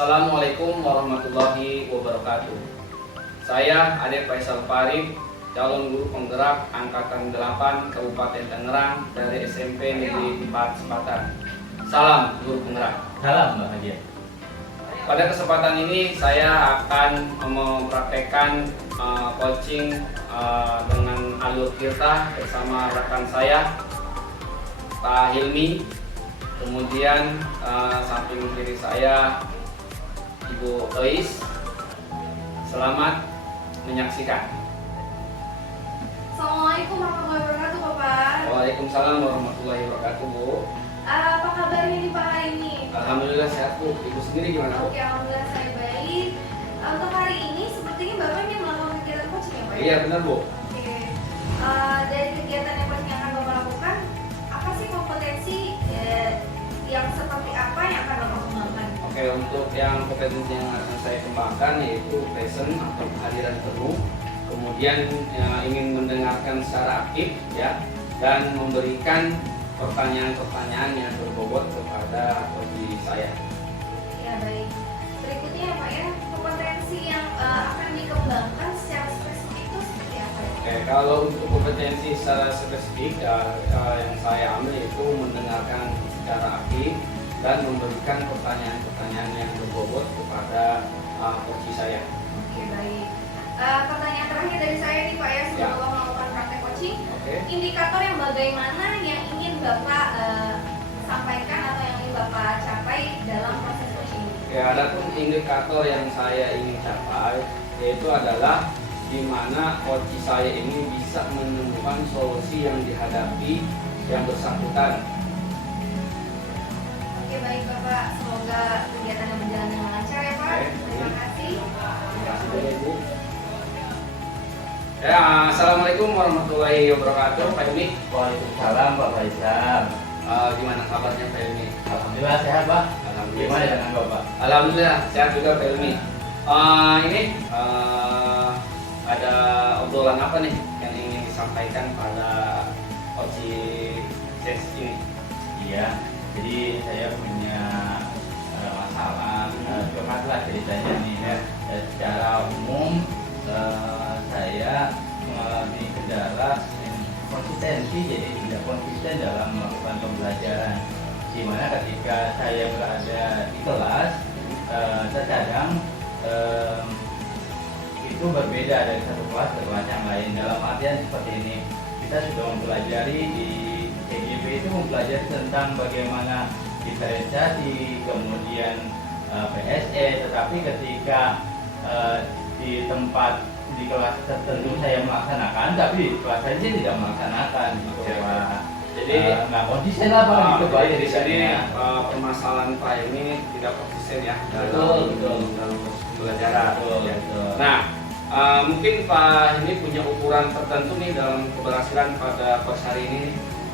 Assalamualaikum warahmatullahi wabarakatuh. Saya Ade Faisal Farid, calon guru penggerak Angkatan 8 Kabupaten Tangerang dari SMP Negeri 4 Sepatan. Salam guru penggerak. Salam Mbak Haji. Pada kesempatan ini saya akan mempraktekkan coaching dengan alur tirta bersama rekan saya Pak Hilmi. Kemudian samping kiri saya Ibu Lois. Selamat menyaksikan. Assalamualaikum warahmatullahi wabarakatuh, Bapak. Waalaikumsalam warahmatullahi wabarakatuh, Bu. Apa kabarnya nih Pak hari ini? Alhamdulillah sehat, Bu. Ibu sendiri gimana, Bu? Oke, alhamdulillah saya baik. Untuk hari ini sepertinya Bapak yang melakukan kegiatan coaching ya, Pak? Iya, benar, Bu. Oke. Dari kegiatan yang coaching yang akan Bapak lakukan, apa sih kompetensi yang seperti apa yang akan Bapak kembangkan? Oke, untuk yang kompetensi yang akan saya kembangkan yaitu present atau kehadiran penuh, kemudian ingin mendengarkan secara aktif ya, dan memberikan pertanyaan-pertanyaan yang berbobot kepada coach saya. Ya baik. Berikutnya ya Pak ya, kompetensi yang akan dikembangkan secara spesifik itu seperti apa ya? Oke, kalau untuk kompetensi secara spesifik yang saya ambil itu mendengarkan secara aktif dan memberikan pertanyaan-pertanyaan yang berbobot kepada coach saya. Oke baik. Pertanyaan terakhir dari saya nih Pak ya, sebelum Bapak melakukan praktek coaching, Oke. indikator yang bagaimana yang ingin Bapak sampaikan atau yang ingin Bapak capai dalam proses coaching ini? Ya, ada pun indikator yang saya ingin capai yaitu adalah di mana coach saya ini bisa menemukan solusi yang dihadapi yang bersangkutan. Oke baik Bapak, semoga kegiatannya berjalan dengan lancar ya Pak. Oke. Terima kasih. Terima kasih banyak, Bu. Ya, assalamualaikum warahmatullahi wabarakatuh, Pak Hilmi. Waalaikumsalam Pak Faisal. Gimana kabarnya, Pak Hilmi? Alhamdulillah sehat Pak. Gimana sehat. dengan Bapak? Alhamdulillah sehat juga, Pak Hilmi. Ini ada obrolan apa nih yang ingin disampaikan pada coach ses ini? Iya. Jadi saya punya masalah curhatlah ceritanya nih ya. Secara umum saya mengalami kendala konsistensi, jadi tidak konsisten dalam melakukan pembelajaran. Di mana ketika saya berada di kelas, terkadang itu berbeda dari satu kelas ke kelas yang lain. Dalam artian seperti ini, kita sudah mempelajari di KGP itu mempelajari tentang bagaimana diferensiasi, kemudian PSE, tetapi ketika di tempat di kelas tertentu saya melaksanakan, tapi di kelas lain saya tidak melaksanakan gitu Pak. Jadi nggak konsisten lah Pak gitu Pak. Jadi di sini permasalahan Pak ini tidak konsisten ya Betul. dalam pembelajaran. Betul. Nah, mungkin Pak ini punya ukuran tertentu nih dalam keberhasilan pada course hari ini.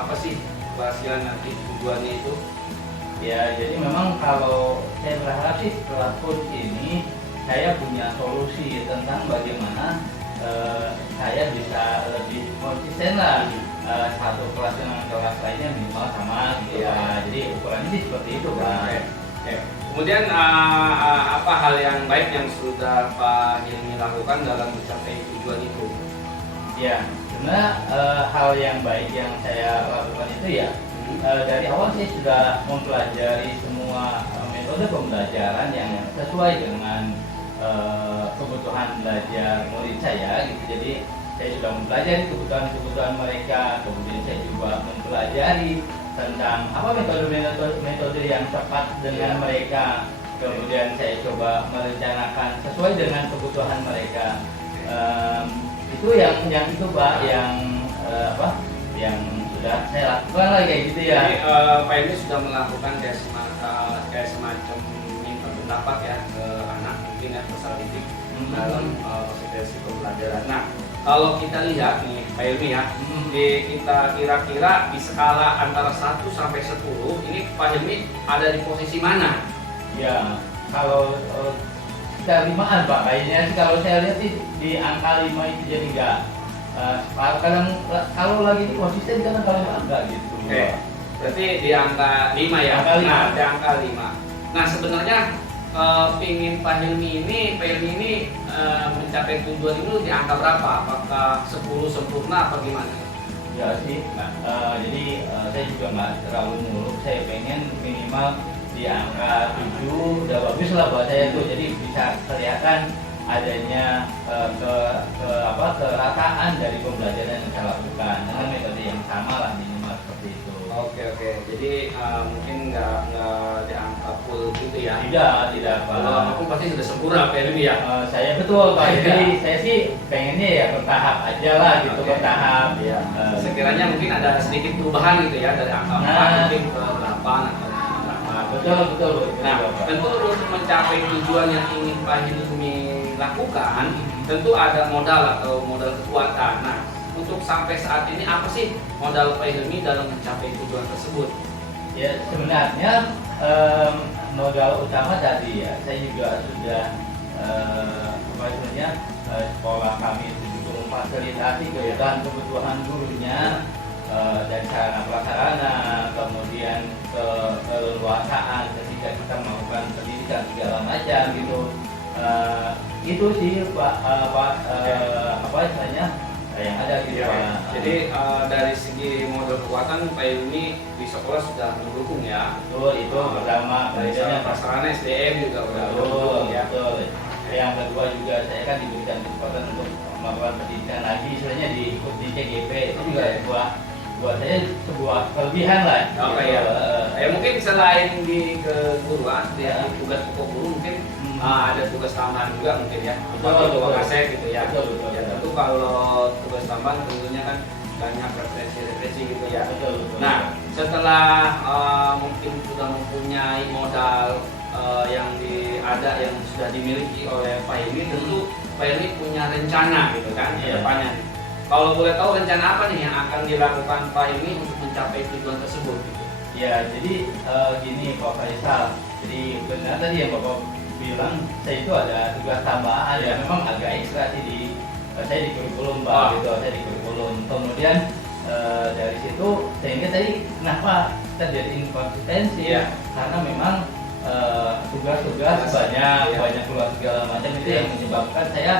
Apa sih keberhasilan nanti tujuannya itu? Ya, jadi memang kalau saya berharap sih setelah course ini saya punya solusi tentang bagaimana saya bisa lebih konsisten lah satu kelas dengan kelas lainnya minimal sama gitu Iya. Pak. Jadi ukurannya sih seperti itu Pak. Oke. Kemudian apa hal yang baik yang sudah Pak Hilmi lakukan dalam mencapai tujuan itu? Ya, sebenarnya hal yang baik yang saya lakukan itu ya dari awal saya sudah mempelajari semua metode pembelajaran yang sesuai dengan kebutuhan belajar murid saya gitu. Jadi saya sudah mempelajari kebutuhan mereka, kemudian saya juga mempelajari tentang apa metode yang tepat dengan mereka, kemudian saya coba merencanakan sesuai dengan kebutuhan mereka. Itu yang itu Pak, yang yang sudah saya lakukan lah kayak gitu ya. Jadi Pak ini sudah melakukan kayak semacam minta pendapat ya ke anak mungkin ya peserta didik dalam konsistensi pembelajaran. Nah, kalau kita lihat nih Pak Hilmi ya, kita kira-kira di skala antara 1 sampai 10 ini Pak Hilmi ada di posisi mana? Ya, kalau sekitar 5-an Pak kayaknya sih, kalau saya lihat sih di angka 5 itu jadi enggak kadang kalau lagi itu konsisten kadang enggak gitu. Oke. Berarti di angka 5 ya. Angka 5. Nah, di angka 5. Nah, sebenarnya pingin Pak Hilmi ini mencapai tujuan itu di angka berapa? Apakah 10 sempurna apa gimana? Ya sih, jadi saya juga nggak terlalu muluk, saya pengen minimal di angka 7 udah bagus lah buat saya tuh, jadi bisa kelihatan adanya kerataan dari pembelajaran yang saya lakukan dengan metode yang sama lah minimal seperti itu. Oke, jadi mungkin nggak di angka full gitu ya? Tidak Kalau aku pasti sudah sempurna Pak Hilmi ya? Saya betul Pak, jadi saya sih pengennya ya bertahap aja lah gitu, Oke. bertahap. Iya. Sekiranya mungkin ada sedikit perubahan gitu ya dari angka 4 mungkin ke 8 atau berapa. Betul. Nah, tentu untuk mencapai tujuan yang ingin Pak Hilmi lakukan, tentu ada modal atau modal kekuatan. Nah, untuk sampai saat ini apa sih modal Pak Hilmi dalam mencapai tujuan tersebut? Ya sebenarnya modal utama tadi ya, saya juga sudah sekolah kami itu juga memfasilitasi kebutuhan gurunya, dari sarana prasarana, kemudian keleluasaan ketika kita melakukan pendidikan segala macam gitu. Itu sih yang ada gitu Pak. Jadi dari segi modal kekuatan Pak Hilmi di sekolah sudah mendukung ya. Betul, itu pertama. Dari sarana prasarana SDM juga udah mendukung ya. Betul. Yang kedua juga saya kan diberikan kesempatan untuk melakukan pendidikan lagi, istilahnya diikut di CGP, itu juga buat saya sebuah kelebihan lah. Oke ya. Mungkin selain di keguruan, ya tugas pokok guru mungkin ada tugas tambahan juga mungkin ya. Betul. Kaset gitu ya. Betul. Ya tentu kalau tugas tambahan tentunya kan banyak referensi gitu ya. Betul. Nah, setelah mungkin sudah mempunyai modal yang sudah dimiliki oleh Pak Hilmi, tentu Pak Hilmi punya rencana gitu kan ke depannya. Kalau boleh tahu rencana apa nih yang akan dilakukan Pak Hilmi untuk mencapai tujuan tersebut gitu? Ya, jadi gini Pak Faisal. Jadi benar tadi yang Bapak bilang, saya itu ada tugas tambahan ya, memang agak ekstra sih saya di kurikulum Pak gitu, saya di kurikulum. Kemudian dari situ sehingga tadi kenapa terjadi inkonsistensi ya, karena memang tugas-tugas banyak keluar segala macam itu yang menyebabkan saya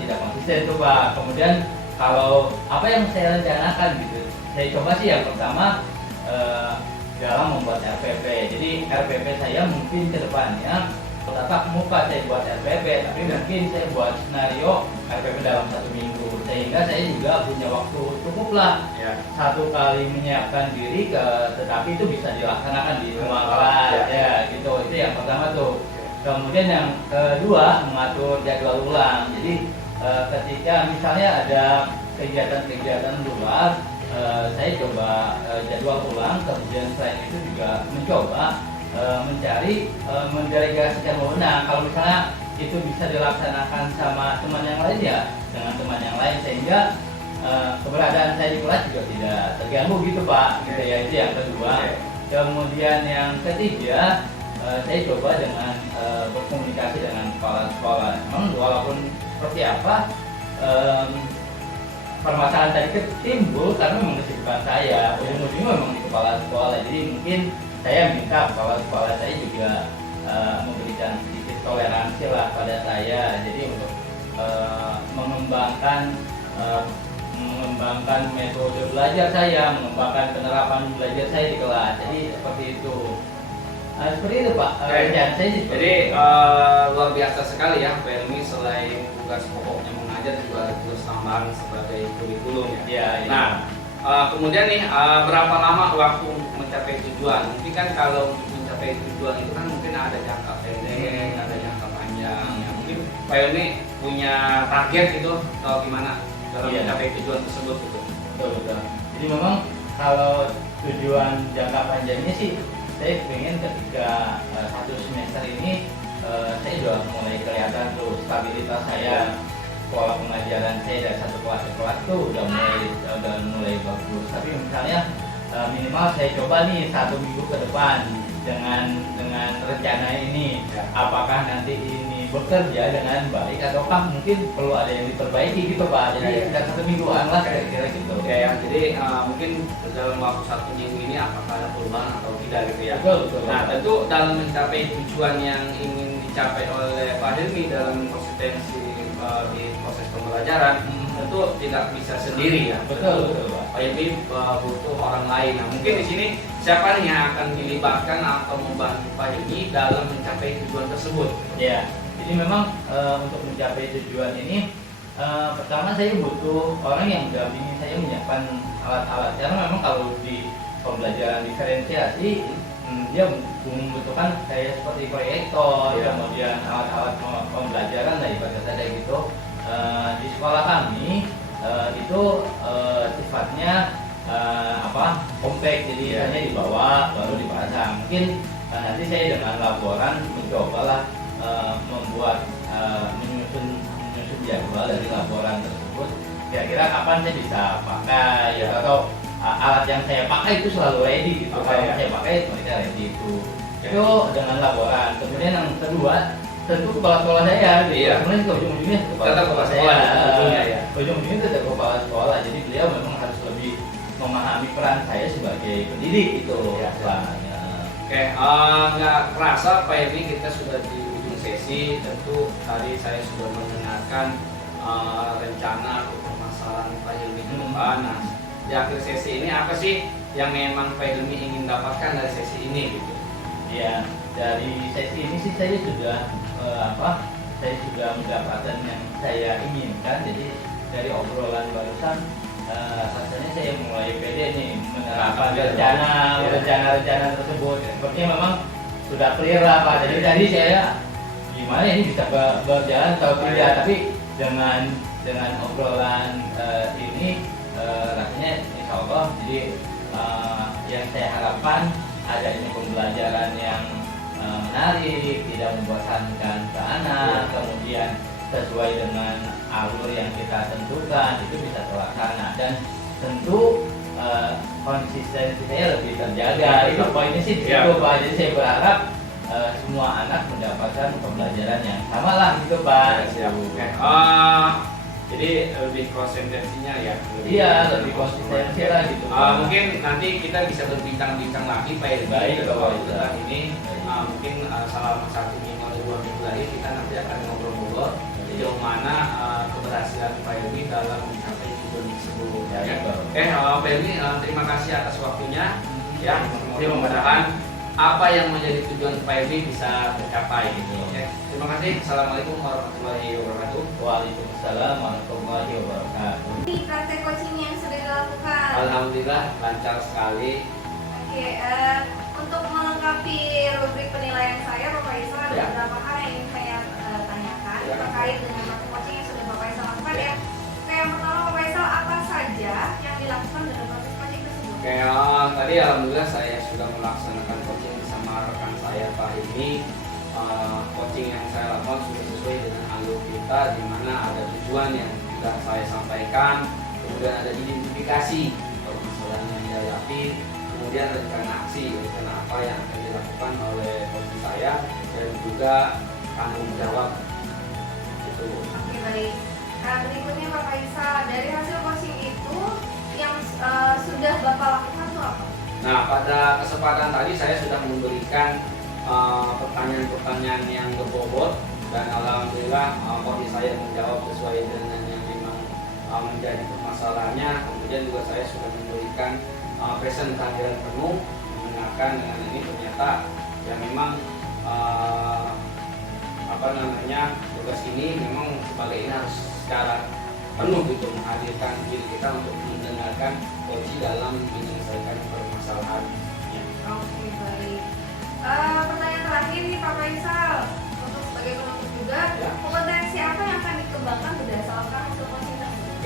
tidak konsisten tuh Pak. Kemudian kalau apa yang saya rencanakan gitu, saya coba sih yang pertama dalam membuat RPP. Jadi RPP saya mungkin ke depannya tatap muka saya buat RPP, tapi mungkin saya buat skenario RPP dalam 1 minggu, sehingga saya juga punya waktu cukup lah 1 kali menyiapkan diri tetapi itu bisa dilaksanakan di semua kelas ya gitu. Itu yang pertama tuh. Kemudian yang kedua, mengatur jadwal ulang. Jadi ketika misalnya ada kegiatan-kegiatan luar, saya coba jadwal ulang. Kemudian selain itu juga mencoba mencari mendelegasikan wewenang. Kalau misalnya itu bisa dilaksanakan sama teman yang lain ya dengan teman yang lain, sehingga keberadaan saya di kelas juga tidak terganggu gitu Pak. Gitu ya, itu yang kedua. Kemudian yang ketiga, saya coba dengan berkomunikasi dengan kepala sekolah. Memang walaupun seperti apa permasalahan tadi timbul karena memang kesibukan saya, ujung-ujungnya memang di kepala sekolah. Jadi mungkin saya minta kepala sekolah saya juga memberikan sedikit toleransi lah pada saya. Jadi untuk mengembangkan metode belajar saya, mengembangkan penerapan belajar saya di kelas. Jadi seperti itu. Seperti itu Pak. Jadi luar biasa sekali ya Pak Hilmi, selain tugas pokoknya mengajar juga ada tugas tambahan sebagai kurikulum ya. Nah, kemudian nih berapa lama waktu untuk mencapai tujuan? Mungkin kan kalau untuk mencapai tujuan itu kan mungkin ada jangka pendek, ada jangka panjang. Ya, mungkin Pak Hilmi punya target gitu atau gimana dalam mencapai tujuan tersebut gitu? Betul. Jadi memang kalau tujuan jangka panjangnya sih, saya ingin ketika 1 semester ini saya sudah mulai kelihatan tuh stabilitas saya, pola pengajaran saya dari 1 kelas ke kelas tuh udah mulai bagus. Tapi misalnya minimal saya coba nih 1 minggu ke depan dengan rencana ini, apakah nanti ini bekerja dengan baik ataukah mungkin perlu ada yang diperbaiki gitu Pak. Jadi sekitar 1 mingguan lah kira-kira gitu. Oke ya, jadi mungkin dalam waktu 1 minggu ini apakah ada perubahan atau tidak gitu ya. Betul. Nah tentu dalam mencapai tujuan yang ingin dicapai oleh Pak Hilmi dalam konsistensi di proses pembelajaran tentu tidak bisa sendiri ya. Betul Pak. Pak Hilmi butuh orang lain. Nah mungkin di sini siapa nih yang akan dilibatkan atau membantu Pak Hilmi dalam mencapai tujuan tersebut? Ya, jadi memang untuk mencapai tujuan ini pertama saya butuh orang yang mendampingi saya menyiapkan alat-alat. Karena memang kalau di pembelajaran diferensiasi dia membutuhkan kayak seperti proyektor, kemudian alat-alat pembelajaran dari ibarat kayak gitu. Di sekolah kami itu sifatnya compact, jadi hanya dibawa baru dipasang. Mungkin nanti saya dengan laporan mencobalah membuat menyusun jadwal dari laporan tersebut. Kira-kira kapan saya bisa pakai atau alat yang saya pakai itu selalu ready gitu. Kalau saya pakai mereka ready itu dengan laporan. Kemudian yang kedua tentu kepala sekolah saya. Sebenarnya ujung-ujungnya kepala sekolah saya. Ujung-ujungnya tetap kepala sekolah. Jadi beliau memang harus lebih memahami peran saya sebagai pendidik itu. Oke, nggak kerasa Pak Hilmi kita sudah di ujung sesi. Tentu tadi saya sudah mendengarkan rencana atau permasalahan Pak Hilmi ke depan. Nah, di akhir sesi ini apa sih yang memang Pak Hilmi ingin dapatkan dari sesi ini gitu? Ya, dari sesi ini sih saya sudah saya sudah mendapatkan yang saya inginkan. Jadi dari obrolan barusan rasanya saya mulai pede nih menerapkan rencana tersebut. Sepertinya memang sudah clear lah Pak. Jadi tadi saya gimana ini bisa berjalan atau tidak, tapi dengan obrolan ini rasanya insya Allah jadi yang saya harapkan adanya pembelajaran yang menarik, tidak membosankan ke anak, kemudian sesuai dengan alur yang kita tentukan itu bisa terlaksana, dan tentu konsistensi saya lebih terjaga. Itu poinnya sih di situ Pak. Jadi saya berharap semua anak mendapatkan pembelajaran yang sama lah gitu Pak. Jadi lebih konsistensinya ya. Lebih konsistensi lah gitu. Mungkin nanti kita bisa berbincang-bincang lagi Pak Hilmi tentang ini. Mungkin selama 1 minggu atau 2 minggu lagi kita nanti akan ngobrol-ngobrol sejauh mana keberhasilan Pak Hilmi dalam mencapai tujuan tersebut. Pak Hilmi, terima kasih atas waktunya. Ya, mudah-mudahan apa yang menjadi tujuan Pak Hilmi bisa tercapai gitu. Terima kasih. Assalamualaikum warahmatullahi wabarakatuh. Waalaikumsalam warahmatullahi wabarakatuh. Ini praktek coaching yang sudah dilakukan. Alhamdulillah lancar sekali. Oke, untuk melengkapi rubrik penilaian saya, Bapak Isra ada beberapa hal yang ingin saya tanyakan terkait dengan praktek coaching yang sudah Bapak Isra lakukan ya. Yang pertama, Bapak Isra, apa saja yang dilakukan dalam proses coaching tersebut? Tadi alhamdulillah saya sudah melaksanakan coaching bersama rekan saya Pak Hilmi. Coaching yang saya lakukan sudah sesuai dengan alur kita, di mana ada tujuan yang sudah saya sampaikan, kemudian ada identifikasi permasalahan yang dihadapi, kemudian rencana aksi, rencana apa yang akan dilakukan oleh coaching saya, dan juga tanggung jawab itu. Oke, baik. Berikutnya Bapak Isa, dari hasil coaching itu yang sudah Bapak lakukan itu apa? Nah, pada kesempatan tadi saya sudah memberikan pertanyaan-pertanyaan yang berbobot, dan alhamdulillah coaching saya menjawab sesuai dengan yang memang menjadi permasalahannya. Kemudian juga saya sudah memberikan present kehadiran penuh, mengenalkan dengan ini ternyata yang memang tugas ini memang sebagai ini harus secara penuh gitu menghadirkan diri kita untuk mendengarkan coaching dalam menyelesaikan permasalahan. Oke, baik. Pertanyaan terakhir nih Pak Faisal, untuk sebagai penutup juga, kompetensi apa yang akan dikembangkan berdasarkan hasil coaching tersebut?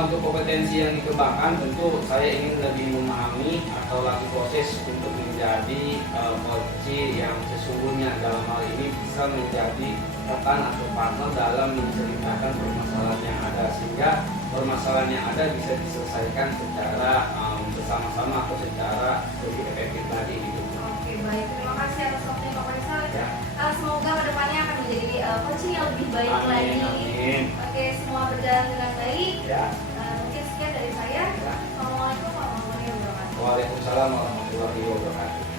Untuk kompetensi yang dikembangkan tentu saya ingin lebih memahami atau lagi proses untuk menjadi coaching yang sesungguhnya, dalam hal ini bisa menjadi rekan atau partner dalam menceritakan permasalahan yang ada, sehingga permasalahan yang ada bisa diselesaikan secara bersama-sama atau secara lebih efektif lagi gitu. Oke, baik. Terima kasih atas waktunya Pak Faisal. Ya. Semoga kedepannya akan menjadi coaching yang lebih baik Amin, lagi. amin. Oke, semua berjalan dengan baik. Ya. Mungkin sekian dari saya. Ya. Assalamualaikum warahmatullahi wabarakatuh. Waalaikumsalam warahmatullahi wabarakatuh.